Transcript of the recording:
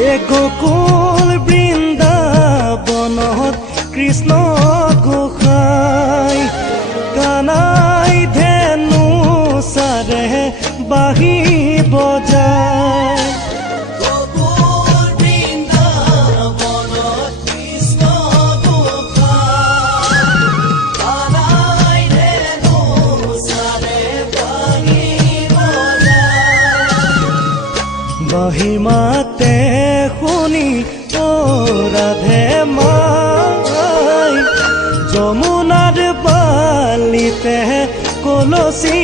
এ গোকুল বৃন্দাবনত কৃষ্ণ গোসাই কানাই ধেনু চাৰে বাঁহী বজায় বাঁহী মাতে শুনি ও ৰাধে মাই যমুনাৰ বালিতে কলচি